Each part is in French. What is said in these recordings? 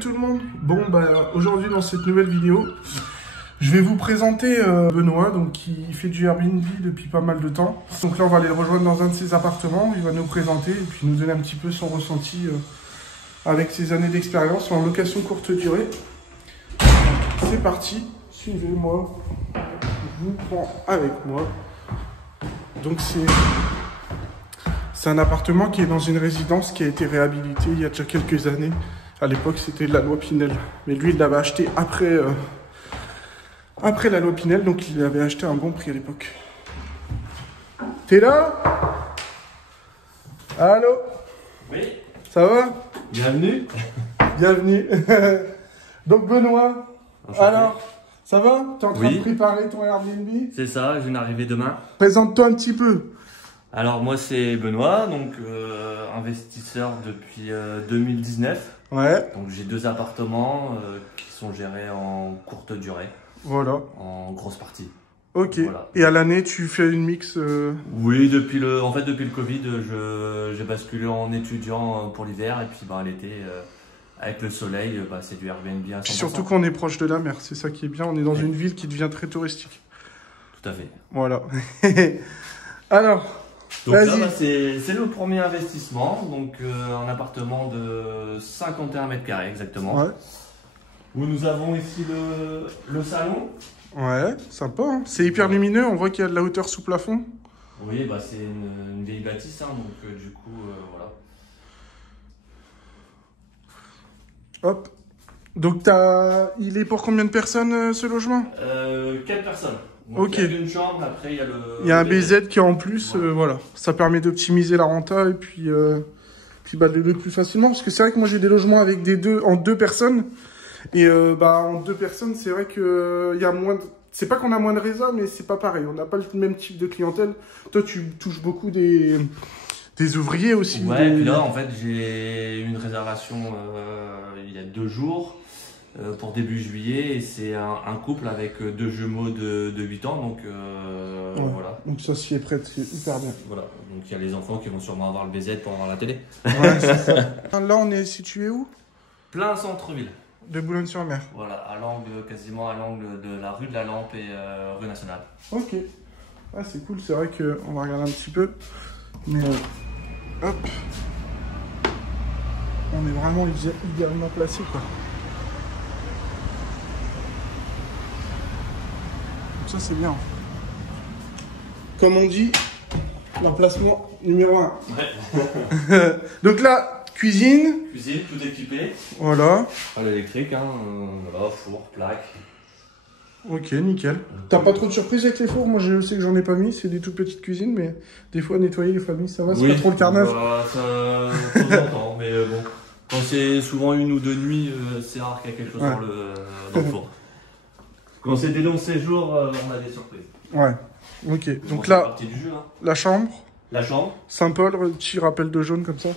Tout le monde, bon bah aujourd'hui dans cette nouvelle vidéo je vais vous présenter Benoît, donc qui fait du Airbnb depuis pas mal de temps. Donc là on va aller le rejoindre dans un de ses appartements, il va nous présenter et puis nous donner un petit peu son ressenti avec ses années d'expérience en location courte durée. C'est parti, suivez-moi, je vous prends avec moi. Donc c'est un appartement qui est dans une résidence qui a été réhabilitée il y a déjà quelques années. À l'époque, c'était la loi Pinel. Mais lui, il l'avait acheté après la loi Pinel, donc il avait acheté à un bon prix à l'époque. T'es là? Allô? Oui. Ça va? Bienvenue. Bienvenue. Donc Benoît, Enchanté. alors, ça va? T'es en train Oui. de préparer ton Airbnb? C'est ça, je viens d'arriver demain. Présente-toi un petit peu. Alors moi c'est Benoît, donc investisseur depuis 2019. Ouais, Donc j'ai deux appartements qui sont gérés en courte durée, voilà. en grosse partie. Ok. Voilà. Et à l'année, tu fais une mix Oui, depuis le Covid, j'ai basculé en étudiant pour l'hiver et puis l'été avec le soleil, c'est du Airbnb à 100%. Puis surtout qu'on est proche de la mer, c'est ça qui est bien. On est dans Oui. une ville qui devient très touristique. Tout à fait. Voilà. Alors, Donc là, vas-y. c'est le premier investissement, donc un appartement de 51 mètres carrés exactement. Ouais. Où nous avons ici le salon. Ouais, sympa. Hein. C'est hyper lumineux, on voit qu'il y a de la hauteur sous plafond. Oui, c'est une vieille bâtisse, hein, donc du coup, voilà. Hop. Donc, il est pour combien de personnes ce logement? 4 personnes. Donc, Ok. il y a une chambre, après il y a le... Il y a un BZ qui est en plus, Ouais. voilà. Ça permet d'optimiser la renta et puis de le plus facilement. Parce que c'est vrai que moi j'ai des logements avec en deux personnes. Et en deux personnes, c'est vrai que il y a moins de... C'est pas qu'on a moins de réseau, mais c'est pas pareil. On n'a pas le même type de clientèle. Toi, tu touches beaucoup des ouvriers aussi. Ouais, et puis là, en fait, j'ai eu une réservation il y a 2 jours pour début juillet. Et c'est un couple avec deux jumeaux de 8 ans, donc Ouais. voilà. Donc ça s'y est prêt, c'est hyper bien. Voilà, donc il y a les enfants qui vont sûrement avoir le BZ pour avoir la télé. Ouais, c'est ça. Là, on est situé où? Plein centre-ville. De Boulogne-sur-Mer. Voilà, à l'angle, quasiment à l'angle de la rue de la Lampe et rue nationale. Ok. Ah, c'est cool, c'est vrai qu'on va regarder un petit peu. Mais hop. On est vraiment idéalement placé, quoi. Donc ça, c'est bien. Comme on dit, l'emplacement numéro 1. Ouais. Donc là, cuisine. Cuisine, tout équipé. Voilà. À l'électrique, hein, voilà, four, plaque. Ok, nickel. T'as pas trop de surprises avec les fours? Moi, je sais que j'en ai pas mis. C'est des toutes petites cuisines, mais des fois, nettoyer les familles, ça va. C'est pas trop le carnage. Ça, de temps en temps, mais bon. Quand c'est souvent une ou deux nuits, c'est rare qu'il y ait quelque chose Ouais. dans le four. Quand c'est des longs séjours, on a des surprises. Ouais. Ok. Bon, Donc c'est là, partie du jeu, hein. la chambre. La chambre. Saint-Paul, petit rappel de jaune comme ça.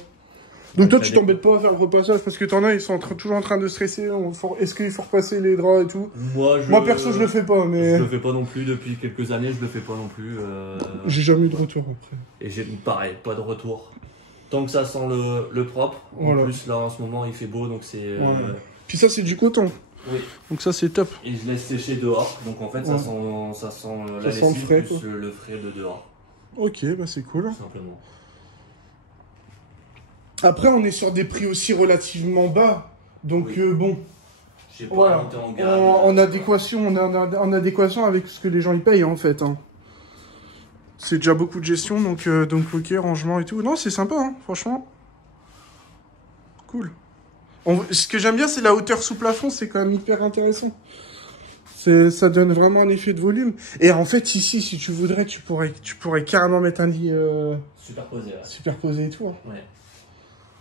Donc toi, Ça tu dépend. t'embêtes pas à faire le repassage parce que t'en as, ils sont toujours en train de stresser. Est-ce qu'il faut repasser les draps et tout? Moi, perso, je le fais pas, mais Je le fais pas non plus depuis quelques années, je le fais pas non plus. j'ai jamais eu de retour après. Et j'ai pareil, pas de retour. Tant que ça sent le propre. En Voilà. plus, là en ce moment il fait beau donc c'est. Ouais. Puis ça, c'est du coton. Oui. Donc ça, c'est top. Et je laisse sécher dehors. Donc en fait, Ouais. ça sent la Ça sent le lessive frais, plus quoi. le frais de dehors. Ok, bah c'est cool. Tout simplement. Après, on est sur des prix aussi relativement bas. Donc Oui. bon, J'ai pas voilà. monté en gamme. En adéquation, en adéquation avec ce que les gens y payent en fait. Hein. C'est déjà beaucoup de gestion, donc ok, rangement et tout. Non, c'est sympa, hein, franchement. Cool. Ce que j'aime bien, c'est la hauteur sous plafond, c'est quand même hyper intéressant. Ça donne vraiment un effet de volume. Et en fait, ici, si tu voudrais, tu pourrais carrément mettre un lit Superposé, ouais. superposé et tout. Hein. Ouais.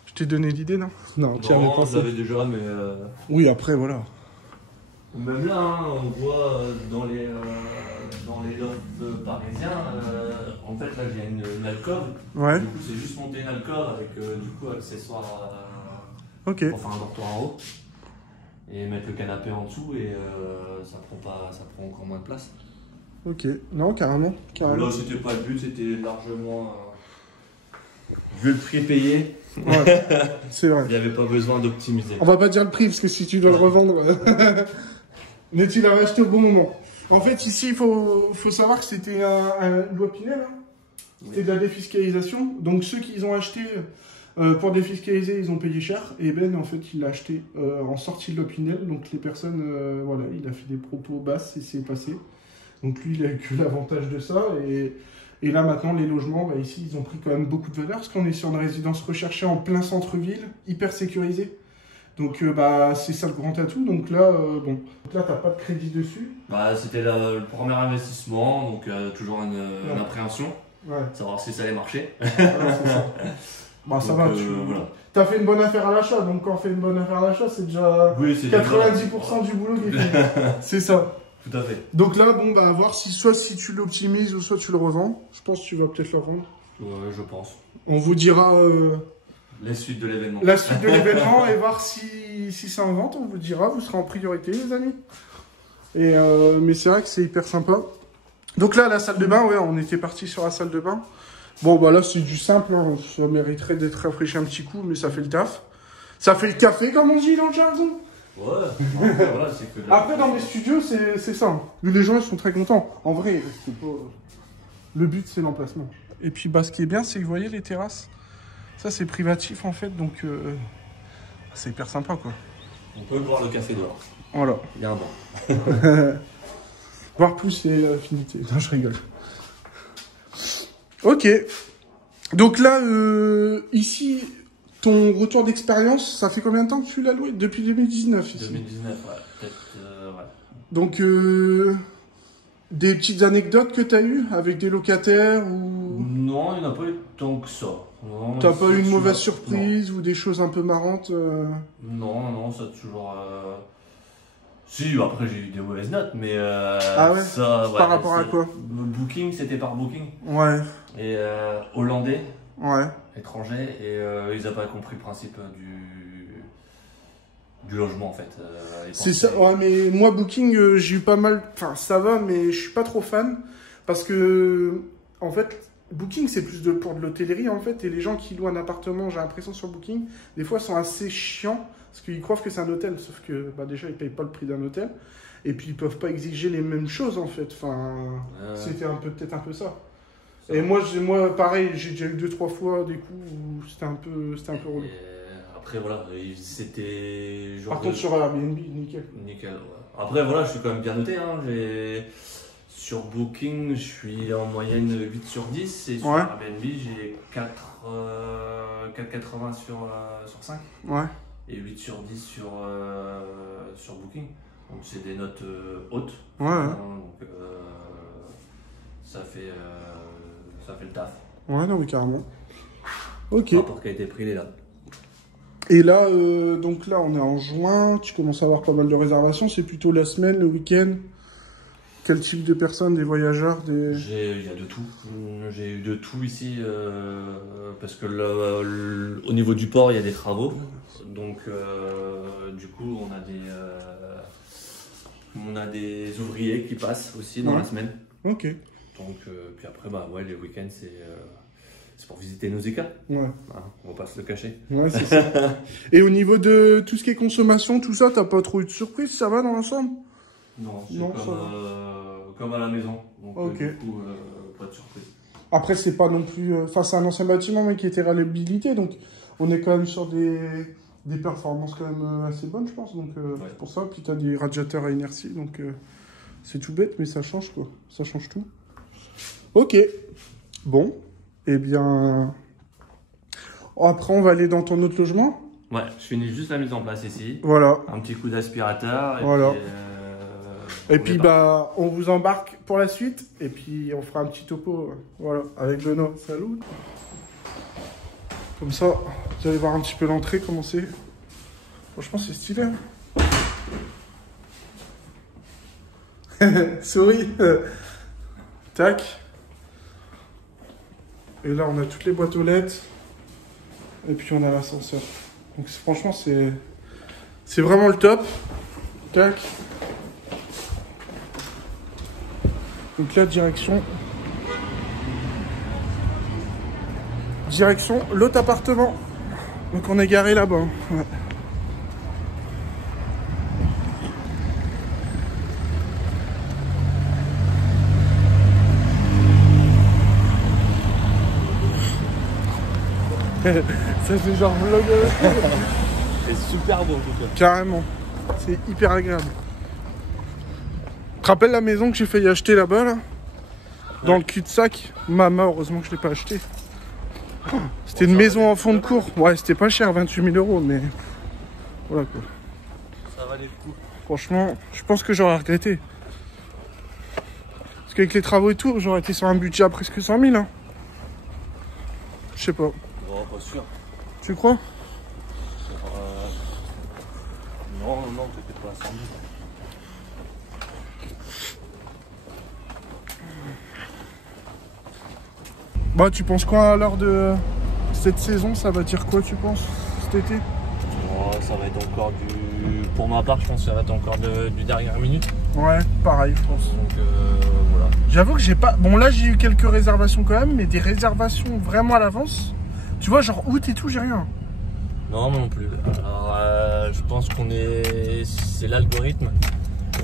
Je t'ai donné l'idée, non? Non, tu y avais Non, pensé. je l'avais déjà, mais. Oui, après, voilà. Même là, hein, on voit dans les lofts parisiens, en fait là j'ai une alcôve. Ouais, Du coup c'est juste monter une alcôve avec du coup accessoires ok. pour faire un dortoir en haut. Et mettre le canapé en dessous et ça prend encore moins de place. Ok. Non, carrément. Carrément. Là c'était pas le but, c'était largement vu le prix payé. Ouais, c'est vrai. Il n'y avait pas besoin d'optimiser. On va pas dire le prix parce que si tu dois le revendre, mais tu l'as acheté au bon moment. En fait, ici, il faut savoir que c'était un loi Pinel. Hein. C'était de la défiscalisation. Donc ceux qui ont acheté pour défiscaliser, ils ont payé cher. Et Ben, en fait, il l'a acheté en sortie de loi Pinel. Donc les personnes, voilà, il a fait des propos basses et c'est passé. Donc lui, il a eu que l'avantage de ça. Et là, maintenant, les logements, bah, ici, ils ont pris quand même beaucoup de valeur parce qu'on est sur une résidence recherchée en plein centre-ville, hyper sécurisée. Donc, bah, c'est ça le grand atout. Donc là, bon, donc là, t'as pas de crédit dessus. Bah, c'était le premier investissement, donc toujours une appréhension. Ouais. Savoir si ça allait marcher. Ouais, c'est ça. Bah, ça va, voilà. T'as fait une bonne affaire à l'achat. Donc, quand on fait une bonne affaire à l'achat, c'est déjà 90% du boulot qui est fait. C'est ça. Tout à fait. Donc là, bon, bah, à voir si soit si tu l'optimises ou soit tu le revends. Je pense que tu vas peut-être le revendre. Ouais, je pense. On vous dira la suite de l'événement. La suite de l'événement et voir si c'est en vente. On vous dira, vous serez en priorité, les amis. Et mais c'est vrai que c'est hyper sympa. Donc là, la salle de bain, ouais, on était parti sur la salle de bain. Bon, bah là, c'est du simple. Hein. Ça mériterait d'être rafraîchi un petit coup, mais ça fait le taf. Ça fait le café, comme on dit dans le jargon. Ouais, voilà, c'est que... Après, dans mes studios, c'est ça. Les gens, ils sont très contents. En vrai, pas... le but, c'est l'emplacement. Et puis, bah, ce qui est bien, c'est que vous voyez les terrasses. Ça, c'est privatif, en fait, donc c'est hyper sympa, quoi. On peut boire le café dehors. Voilà. Il y a un banc. Voir plus, c'est affinité. Non, je rigole. Ok. Donc là, ici... Ton retour d'expérience, ça fait combien de temps que tu l'as loué? Depuis 2019 ici. 2019, ouais. Peut-être, ouais. Donc, des petites anecdotes que tu as eues avec des locataires ou... Non, il n'y en a pas eu tant que ça. T'as pas eu une mauvaise surprise ou des choses un peu marrantes Non, ça a toujours... Si, après j'ai eu des mauvaises notes, mais ah ouais, ça... Ouais, par rapport à quoi? Booking, c'était par Booking. Ouais. Et hollandais. Ouais. Étrangers, et ils n'avaient pas compris le principe du logement en fait. C'est ça, ouais, mais moi Booking, j'ai eu pas mal, enfin ça va, mais je suis pas trop fan, parce que, en fait, Booking c'est plus pour de l'hôtellerie en fait, et les gens qui louent un appartement, j'ai l'impression sur Booking, des fois sont assez chiants, parce qu'ils croient que c'est un hôtel, sauf que bah, déjà ils payent pas le prix d'un hôtel, et puis ils peuvent pas exiger les mêmes choses en fait, enfin, c'était peut-être un peu ça. Et moi, pareil, j'ai déjà eu 2-3 fois des coups où c'était un peu relou. Après, voilà, c'était... Par contre, sur Airbnb, nickel. Nickel, ouais. Après, voilà, je suis quand même bien noté. Hein. Sur Booking, je suis en moyenne 8 sur 10. Et sur Airbnb, j'ai 4,80 sur 5. Ouais. Et 8 sur 10 sur Booking. Donc, c'est des notes hautes. Ouais. Donc, ça fait le taf. Ouais, non, mais carrément. Ok. Le rapport qualité-prix, il est là. Et là, donc là, on est en juin. Tu commences à avoir pas mal de réservations. C'est plutôt la semaine, le week-end. Quel type de personnes, des voyageurs, des... Il y a de tout. J'ai eu de tout ici. Parce que au niveau du port, il y a des travaux. Donc, du coup, on a des ouvriers qui passent aussi dans la semaine. Ok. Donc, puis après, bah ouais, les week-ends, c'est pour visiter Nausicaa. Ouais. Hein, on va pas se le cacher. Ouais, c'est ça. Et au niveau de tout ce qui est consommation, tout ça, t'as pas trop eu de surprise, ça va dans l'ensemble? Non, c'est comme à la maison. Donc, okay. Du coup, pas de surprise. Après, c'est pas non plus... Enfin, c'est un ancien bâtiment, mais qui était réhabilité, donc on est quand même sur des performances quand même assez bonnes, je pense. Donc, c'est pour ça. Puis t'as des radiateurs à inertie, donc c'est tout bête, mais ça change, quoi. Ça change tout. Ok, bon, eh bien, après on va aller dans ton autre logement. Ouais, je finis juste la mise en place ici. Voilà. Un petit coup d'aspirateur. Voilà. Et puis bah, on vous embarque pour la suite, et puis on fera un petit topo, voilà, avec Benoît. Salut. Comme ça, vous allez voir un petit peu l'entrée, comment c'est. Franchement, c'est stylé. Hein. Souris. Tac. Et là, on a toutes les boîtes aux lettres. Et puis, on a l'ascenseur. Donc, franchement, c'est vraiment le top. Tac. Donc là, direction l'autre appartement. Donc on est garé là-bas. Ouais. Ça fait genre vlog. C'est super beau en tout cas. Carrément. C'est hyper agréable. Tu te rappelles la maison que j'ai failli acheter là-bas là? Dans le cul-de-sac. Maman, heureusement que je l'ai pas acheté. C'était une maison en fond de cours. Ouais, c'était pas cher, 28 000 €, mais voilà quoi. Ça valait le coup. Franchement, je pense que j'aurais regretté. Parce qu'avec les travaux et tout, j'aurais été sur un budget à presque 100 000. Hein. Je sais pas. Non, pas sûr. Tu crois? Non, t'étais pas à 100 000. Bah, tu penses quoi à l'heure de cette saison? Ça va dire quoi, tu penses, cet été? Oh, ça va être encore du... Pour ma part, je pense que ça va être encore du dernière minute. Ouais, pareil, je pense. Donc, voilà. J'avoue que j'ai pas... Bon, là, j'ai eu quelques réservations quand même, mais des réservations vraiment à l'avance. Tu vois, genre août et tout, j'ai rien. Non, non plus. Alors, je pense qu'on est... C'est l'algorithme.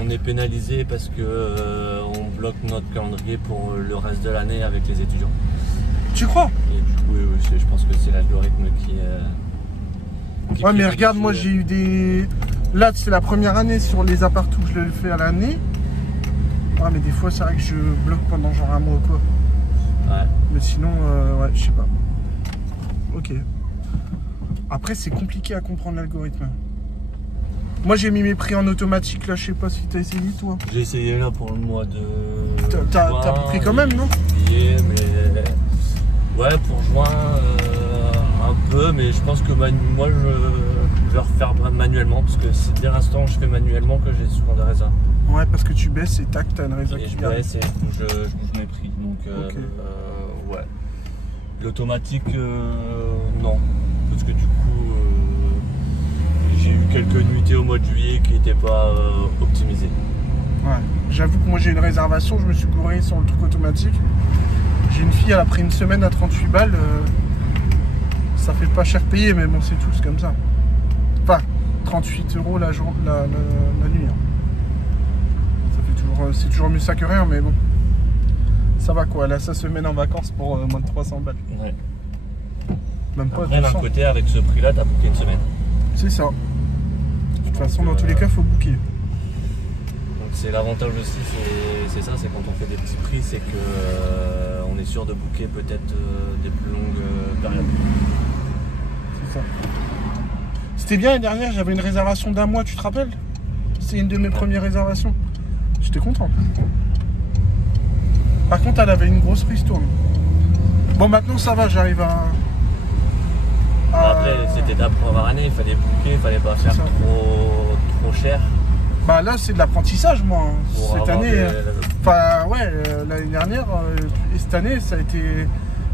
On est pénalisé parce que on bloque notre calendrier pour le reste de l'année avec les étudiants. Tu crois? Et du coup, oui, je pense que c'est l'algorithme qui ouais, mais regarde, moi j'ai eu des... Là, c'est la première année sur les apparts où je le fais à l'année. Ouais, mais des fois, c'est vrai que je bloque pendant genre un mois quoi. Ouais. Mais sinon, ouais, je sais pas. Ok. Après, c'est compliqué à comprendre l'algorithme. Moi, j'ai mis mes prix en automatique, là, je sais pas si t'as essayé, toi. J'ai essayé là pour le mois de... T'as pris quand même, non? Juillet, mais... Ouais, pour juin, un peu, mais je pense que moi, je vais refaire manuellement, parce que c'est dès l'instant où je fais manuellement que j'ai souvent des réserves. Ouais, parce que tu baisses et tac, t'as une réserve. Et je baisse et je bouge mes prix, donc okay. ouais. L'automatique, non, parce que du coup, j'ai eu quelques nuitées au mois de juillet qui n'étaient pas optimisées. Ouais, j'avoue que moi j'ai une réservation, je me suis gouré sur le truc automatique. J'ai une fille, elle a pris une semaine à 38 balles. Ça fait pas cher payé, mais bon, c'est tout, c'est comme ça. Enfin, 38 € la nuit. Hein. Ça fait toujours, c'est toujours mieux ça que rien, mais bon. Ça va quoi, elle a sa semaine en vacances pour moins de 300 balles. Ouais. Même pas. Après, d'un côté, avec ce prix-là, t'as booké une semaine. C'est ça. De toute façon, dans tous les cas, faut booker. C'est l'avantage aussi, c'est ça, c'est quand on fait des petits prix, c'est que on est sûr de booker peut-être des plus longues périodes. C'est ça. C'était bien l'année dernière, j'avais une réservation d'un mois, tu te rappelles? C'est une de mes premières réservations. J'étais content. Par contre, elle avait une grosse ristourne. Bon, maintenant ça va, j'arrive à... Après, c'était la première année, il fallait booker, il fallait pas faire trop cher. Bah là c'est de l'apprentissage moi, hein. Cette année, enfin ouais, l'année dernière et cette année ça a été,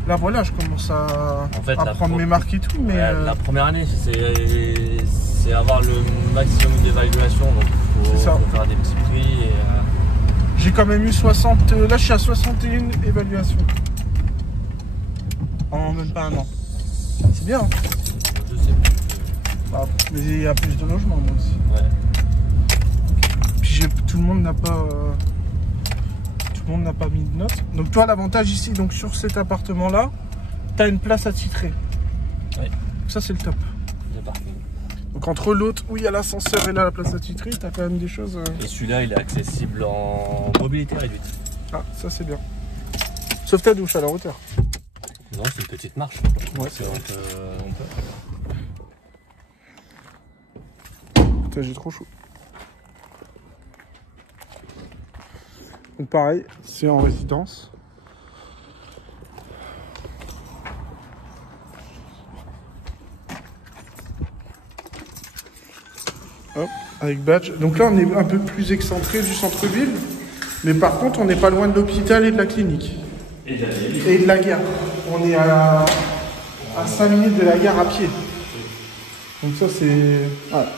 là voilà je commence à prendre mes marques et tout. Mais la première année c'est avoir le maximum d'évaluation, donc faut faire des petits prix. J'ai quand même eu 60, là je suis à 61 évaluations. En même pas un an. C'est bien hein. Je sais plus. Bah, mais il y a plus de logements moi aussi. Ouais. Tout le monde n'a pas mis de notes. Donc toi l'avantage ici, donc sur cet appartement là, tu as une place attitrée. Oui. Ça c'est le top. C'est parfait. Donc entre l'autre où il y a l'ascenseur et là la place attitrée, tu as quand même des choses. Et celui-là il est accessible en mobilité réduite. Ah ça c'est bien. Sauf ta douche à la hauteur. Non, c'est une petite marche. Ouais, c'est on peut. Putain, j'ai trop chaud. Donc pareil, c'est en résidence. Hop, avec badge. Donc là, on est un peu plus excentré du centre-ville. Mais par contre, on n'est pas loin de l'hôpital et de la clinique. Et de la gare. On est à 5 minutes de la gare à pied. Donc ça, c'est... Voilà.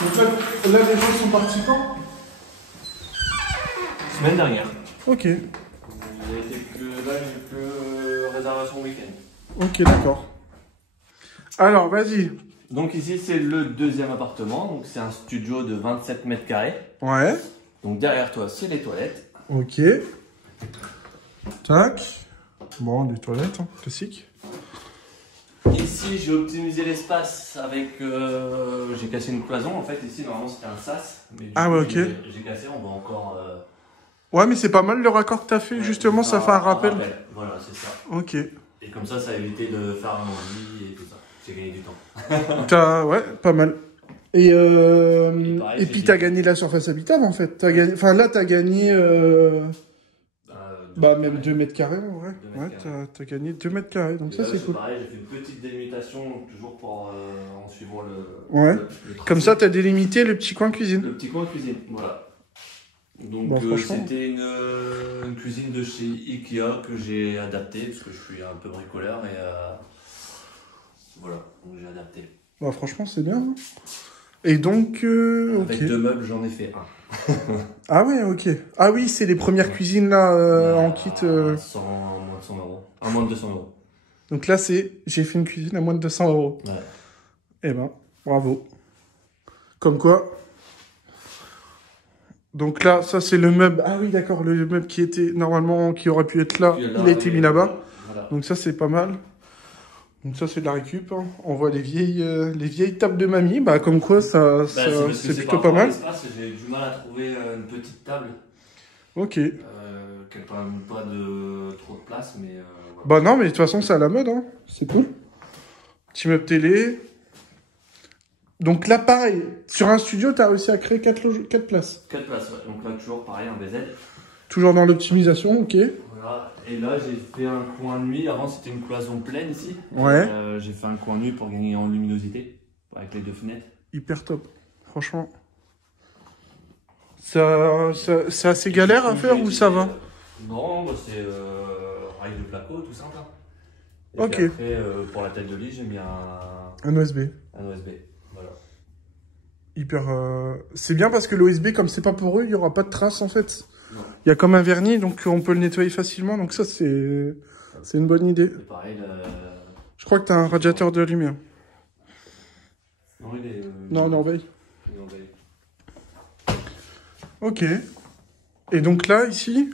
Donc là, les gens sont partis quand? Semaine dernière. Ok. J'ai que réservation week-end. Ok, d'accord. Alors, vas-y. Donc ici, c'est le deuxième appartement. Donc c'est un studio de 27 mètres carrés. Ouais. Donc derrière toi, c'est les toilettes. Ok. Tac. Bon, des toilettes, hein, classique. Ici, j'ai optimisé l'espace avec... j'ai cassé une cloison. En fait, ici, normalement, c'était un sas. Mais du coup, Ouais, ok. J'ai cassé, on va encore... Ouais, mais c'est pas mal le raccord que t'as fait, justement, ça fait un rappel. Voilà, c'est ça. Ok. Et comme ça a évité de faire un envie et tout ça. J'ai gagné du temps. Ouais, pas mal. Et pareil, puis t'as gagné la surface habitable, en fait. Enfin, là, t'as gagné... même 2 mètres carrés, en vrai. Ouais, t'as gagné 2 mètres carrés, donc ça, c'est cool. Pareil, j'ai fait une petite délimitation, toujours pour, en suivant le... Ouais. le Comme ça, t'as délimité le petit coin cuisine. Le petit coin cuisine, voilà. Donc Bon, c'était une cuisine de chez Ikea que j'ai adaptée parce que je suis un peu bricoleur et voilà, donc j'ai adapté. Bah franchement c'est bien. Hein. Et donc Avec 2 meubles j'en ai fait un. Ah ouais, ok. Ah oui, c'est les premières cuisines là en kit. Moins de 100 euros. À moins de 200 euros. Donc là j'ai fait une cuisine à moins de 200 euros. Ouais. Eh ben, bravo. Comme quoi. Donc là, ça c'est le meuble. Ah oui, d'accord, le meuble qui était normalement, qui aurait pu être là, il a été mis là-bas. Voilà. Donc ça c'est pas mal. Donc ça c'est de la récup. Hein. On voit les vieilles tables de mamie. Bah comme quoi c'est plutôt pas mal. J'ai du mal à trouver une petite table. Ok. Qui n'a pas de trop de place, mais. Voilà. Bah non, mais de toute façon c'est à la mode. Hein. C'est cool. Petit meuble télé. Donc là, pareil, sur un studio, tu as réussi à créer 4 places. 4 places, ouais. Donc là, toujours pareil, un BZ. Toujours dans l'optimisation, ok. Voilà. Et là, j'ai fait un coin de nuit. Avant, c'était une cloison pleine ici. Ouais. J'ai fait un coin de nuit pour gagner en luminosité, avec les 2 fenêtres. Hyper top, franchement. C'est assez galère à faire ou ça va? Non, bah, c'est rail de placo, tout simple. Et ok. Puis après, pour la tête de lit, j'ai mis un OSB. Un OSB. Voilà. Hyper. C'est bien parce que l'OSB, comme c'est pas poreux, il n'y aura pas de traces en fait. Non. Il y a comme un vernis, donc on peut le nettoyer facilement. Donc ça, c'est une bonne idée. Et pareil, je crois que tu as un radiateur de lumière. Non, il est. Non, il est en veille. Il est en veille. Ok. Et donc là, ici,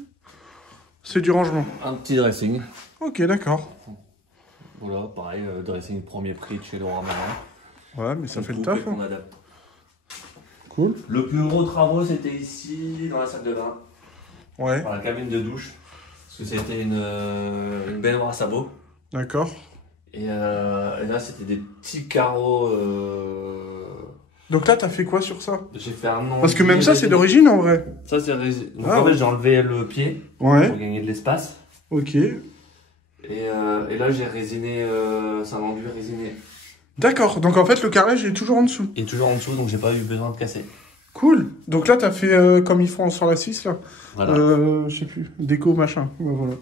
c'est du rangement. Un petit dressing. Ok, d'accord. Voilà, pareil, dressing premier prix de chez Leroy Merlin. Ouais, mais ça fait le taf. On adapte. Cool. Le plus gros travaux, c'était ici, dans la salle de bain. Ouais. Dans la cabine de douche. Parce que c'était une baignoire à sabot. D'accord. Et là, c'était des petits carreaux. Donc là, t'as fait quoi sur ça? J'ai fait un nom. Parce que même ça, c'est d'origine en vrai. Ça, c'est d'origine. Donc en fait, j'ai enlevé le pied pour gagner de l'espace. Ok. Et là, j'ai résiné. C'est un enduit résiné. D'accord. Donc en fait, le carrelage est toujours en dessous. Il est toujours en dessous, donc j'ai pas eu besoin de casser. Cool. Donc là, t'as fait comme ils font sur la 6 là. Voilà. Je sais plus. Déco machin. Voilà.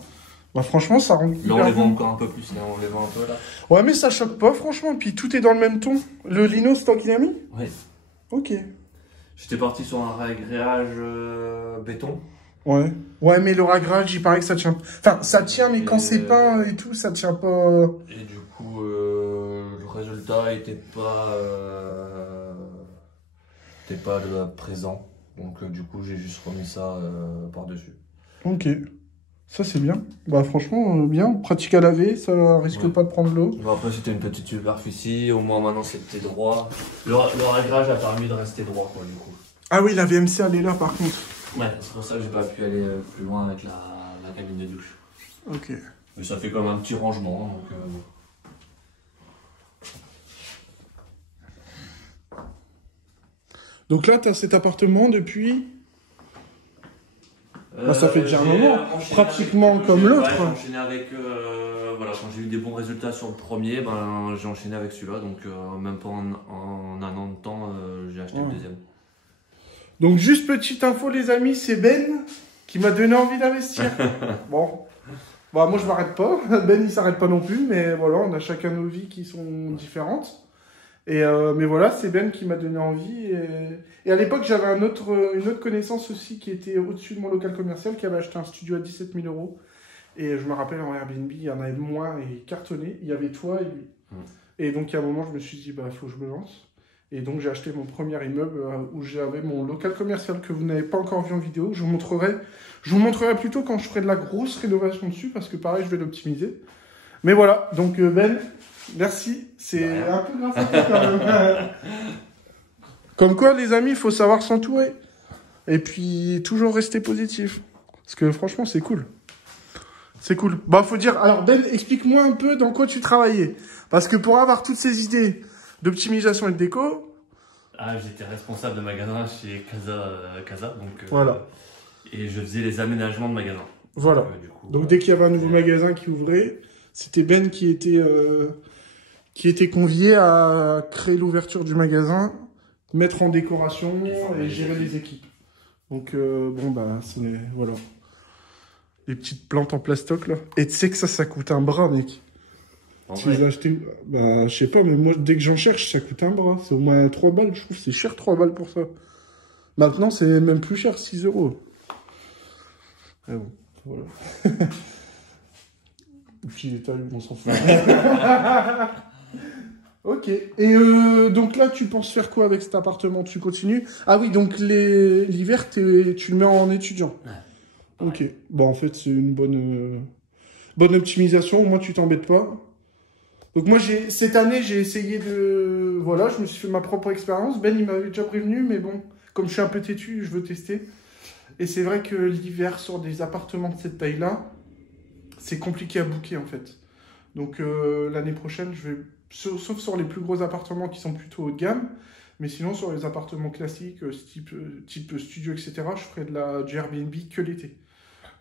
Bah franchement, ça rend. Là, on les vend encore un peu plus. Là, on les vend un peu là. Ouais, mais ça choque pas, franchement. Puis tout est dans le même ton. Le lino, c'est toi qui l'as mis? Ouais. Ok. J'étais parti sur un ragréage béton. Ouais. Ouais, mais le ragréage, il paraît que ça tient. Enfin, ça tient, mais quand c'est peint et tout, ça tient pas. Et du coup, le résultat était pas présent. Donc, du coup, j'ai juste remis ça par-dessus. Ok. Ça, c'est bien. Bah, franchement, bien. Pratique à laver, ça risque pas de prendre l'eau. Bon, après, c'était une petite superficie. Au moins, maintenant, c'était droit. Le ragréage a permis de rester droit, quoi, du coup. Ah oui, la VMC, elle est là, par contre. Ouais, c'est pour ça que j'ai pas pu aller plus loin avec la cabine de douche. Ok. Mais ça fait comme un petit rangement, Donc là, tu as cet appartement depuis... ça fait déjà un moment, pratiquement comme l'autre. Ouais, j'ai enchaîné avec... voilà, quand j'ai eu des bons résultats sur le premier, ben, j'ai enchaîné avec celui-là. Donc même pas en un an de temps, j'ai acheté le deuxième. Donc juste petite info les amis, c'est Ben qui m'a donné envie d'investir. Bon, bah, moi je m'arrête pas, Ben il s'arrête pas non plus, mais voilà, on a chacun nos vies qui sont différentes. Mais voilà, c'est Ben qui m'a donné envie. Et à l'époque, j'avais une autre connaissance aussi qui était au-dessus de mon local commercial, qui avait acheté un studio à 17 000 €. Et je me rappelle, en Airbnb, il y en avait moins et cartonné. Il y avait toi et lui. Et donc, à un moment, je me suis dit, bah, il faut que je me lance. Et donc, j'ai acheté mon premier immeuble où j'avais mon local commercial que vous n'avez pas encore vu en vidéo. Je vous montrerai plutôt quand je ferai de la grosse rénovation dessus, parce que pareil, je vais l'optimiser. Mais voilà, donc Ben, merci. C'est un peu grâce à toi quand même. Comme quoi, les amis, il faut savoir s'entourer. Et puis, toujours rester positif. Parce que franchement, c'est cool. C'est cool. Bah, faut dire... Alors, Ben, explique-moi un peu dans quoi tu travaillais. Parce que pour avoir toutes ces idées d'optimisation et de déco... Ah, j'étais responsable de magasin chez Casa, donc... Voilà. Et je faisais les aménagements de magasins. Voilà. Donc, dès qu'il y avait un nouveau magasin qui ouvrait, c'était Ben qui était convié à créer l'ouverture du magasin, mettre en décoration et gérer les équipes. Donc, bon, bah, c'est... Voilà. Les petites plantes en plastoc, là. Et tu sais que ça coûte un bras, mec. Tu les as achetées... Bah, je sais pas, mais moi, dès que j'en cherche, ça coûte un bras. C'est au moins 3 balles, je trouve. C'est cher, 3 balles pour ça. Maintenant, c'est même plus cher, 6 €. Ah bon, voilà. Petit détail, on s'en fout. Ok. Et donc là, tu penses faire quoi avec cet appartement? Tu continues? Ah oui, donc l'hiver, tu le mets en étudiant. Ouais. Ok. Bon, en fait, c'est une bonne optimisation. Au moins, tu t'embêtes pas. Donc moi, cette année, j'ai essayé de... Voilà, je me suis fait ma propre expérience. Ben, il m'avait déjà prévenu, mais bon, comme je suis un peu têtu, je veux tester. Et c'est vrai que l'hiver, sur des appartements de cette taille-là, c'est compliqué à booker, en fait. Donc l'année prochaine, je vais... Sauf sur les plus gros appartements qui sont plutôt haut de gamme. Mais sinon, sur les appartements classiques, type studio, etc., je ferai du Airbnb que l'été.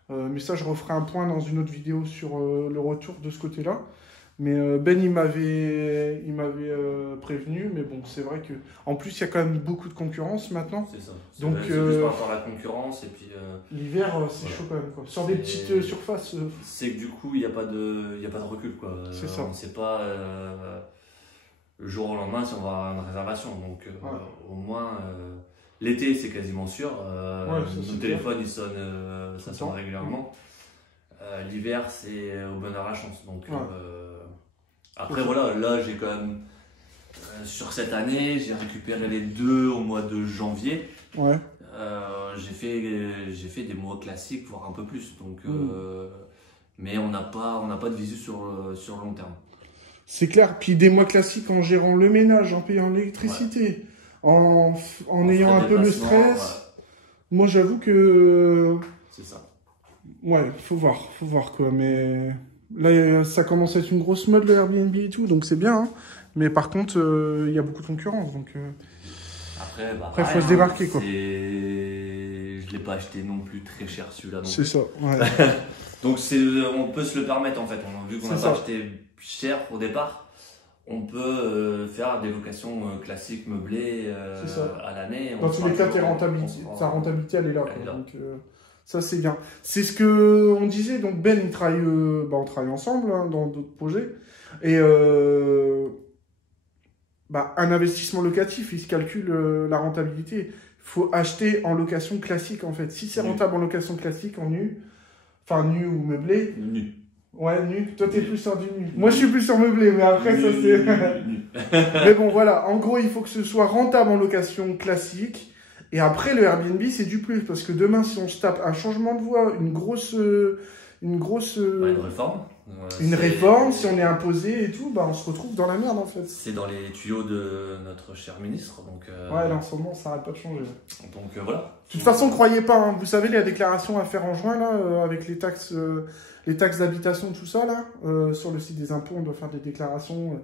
Mais ça, je referai un point dans une autre vidéo sur le retour de ce côté-là. Mais Ben, il m'avait prévenu. Mais bon, c'est vrai que... En plus, il y a quand même beaucoup de concurrence maintenant. C'est ça. Donc, c'est juste par rapport à la concurrence. Et puis l'hiver, c'est chaud quand même, quoi. Sur des petites surfaces... C'est que du coup, il n'y a pas de recul, quoi. C'est ça. On ne sait pas... le jour au lendemain si on va avoir une réservation. Donc au moins, l'été c'est quasiment sûr. Nos téléphones ils sonnent, ça sonne régulièrement. L'hiver c'est au bonheur à chance. Donc après voilà, là j'ai quand même, sur cette année, j'ai récupéré les 2 au mois de janvier. Ouais. J'ai fait des mois classiques, voire un peu plus. Donc, mais on n'a pas de visu sur long terme. C'est clair, puis des mois classiques en gérant le ménage, en payant l'électricité, en ayant un peu le stress. Ouais. Moi, j'avoue que... C'est ça. Ouais, faut voir quoi, mais... Là, ça commence à être une grosse mode, le Airbnb et tout, donc c'est bien, hein. Mais par contre, il y a beaucoup de concurrence, donc... Après, faut se démarquer, quoi. Je l'ai pas acheté non plus très cher, celui-là. C'est ça, ouais. Donc, on peut se le permettre, en fait. Vu qu'on n'a pas acheté cher au départ, on peut faire des locations classiques meublées à l'année. Dans tous les cas, sa rentabilité, elle est là. Donc, ça, c'est bien. C'est ce qu'on disait. Donc, Ben, on travaille ensemble hein, dans d'autres projets. Et un investissement locatif, il se calcule la rentabilité. Il faut acheter en location classique, en fait. Si c'est rentable en location classique, en nu, enfin nu ou meublé. Nu. Ouais, nu. Toi, t'es plus sur du nu. Moi, je suis plus sur meublé, mais après, ça, c'est... Mais bon, voilà. En gros, il faut que ce soit rentable en location classique. Et après, le Airbnb, c'est du plus. Parce que demain, si on se tape un changement de voie, une grosse réforme. Une réforme, si on est imposé et tout, on se retrouve dans la merde, en fait. C'est dans les tuyaux de notre cher ministre. Donc, ouais, là, en ce moment, ça n'arrête pas de changer. Donc, voilà. De toute façon, croyez pas, hein. Vous savez, la déclaration à faire en juin, là, avec les taxes d'habitation, tout ça, là, sur le site des impôts, on doit faire des déclarations,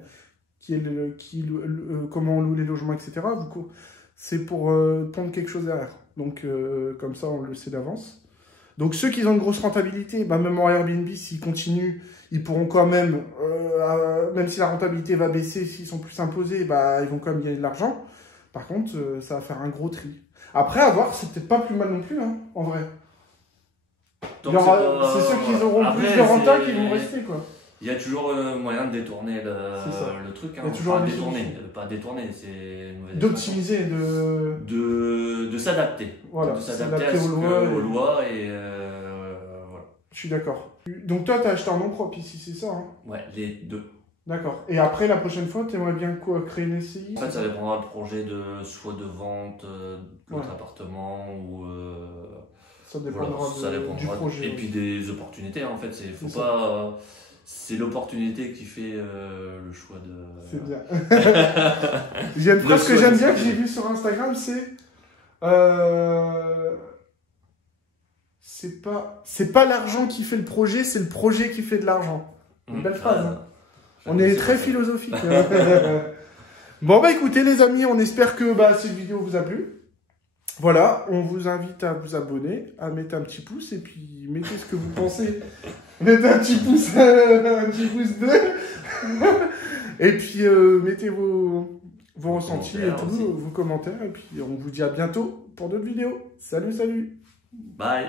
comment on loue les logements, etc. C'est pour prendre quelque chose derrière. Donc, comme ça, on le sait d'avance. Donc, ceux qui ont une grosse rentabilité, même en Airbnb, s'ils continuent, ils pourront quand même, même si la rentabilité va baisser, s'ils sont plus imposés, ils vont quand même gagner de l'argent. Par contre, ça va faire un gros tri. Après, à voir, c'est peut-être pas plus mal non plus, hein, en vrai. C'est ceux qui auront plus de renta qui vont rester, quoi. Il y a toujours moyen de détourner le truc. Hein. Il y a toujours enfin, pas détourner, c'est d'optimiser, de s'adapter. Voilà, de s'adapter aux lois et voilà. Je suis d'accord. Donc toi, tu as acheté un nom propre ici, c'est ça hein? Ouais, les deux. D'accord. Et après, la prochaine fois, tu aimerais bien quoi, créer une SCI? En fait, ça dépendra du projet soit de vente d'autres appartements ou... ça dépendra, voilà, du projet. Et puis des opportunités, hein, en fait. C'est l'opportunité qui fait le choix de... C'est bien. Il y a une phrase que j'aime bien, que j'ai vue sur Instagram, c'est... c'est pas l'argent qui fait le projet, c'est le projet qui fait de l'argent. Une belle phrase. Hein. On est très philosophique. Bon, bah écoutez les amis, on espère que cette vidéo vous a plu. Voilà, on vous invite à vous abonner, à mettre un petit pouce et puis mettez ce que vous pensez. Mettez un petit pouce bleu. Et puis mettez vos ressentis et tout, vos commentaires. Et puis on vous dit à bientôt pour d'autres vidéos. Salut, salut. Bye.